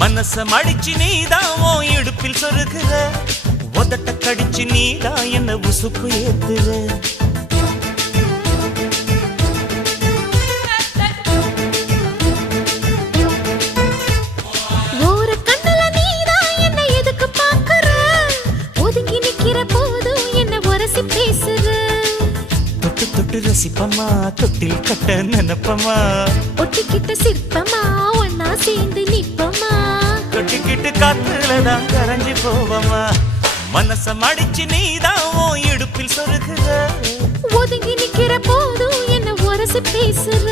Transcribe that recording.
மனச மடிச்சு நீதான் உன் இடுப்பில் சொருகுற, உதட்ட கடிச்சு நீதான் என்ன உசுப்பு ஏத்துற. ஒரு கண்ணுல நீதான் என்ன எதுக்கு பாக்குற, ஒதுங்கி நிக்கிற போதும் என்ன உரசி பேசுற. தொட்டு தொட்டு ரசிப்பமா, தொட்டில் கட்ட நினைப்பமா, ஒட்டிக்கிட்ட சிற்பமா ஒன்னா சேர்ந்து நிப்பமா, தொட்டிக்கிட்டு காத்துலதான் கரைஞ்சு போவமா. மனச மடிச்சு நீதான் உன் இடுப்பில் சொருகுற, ஒதுங்கி நிக்கிற போதும் என்ன உரசி பேசுற.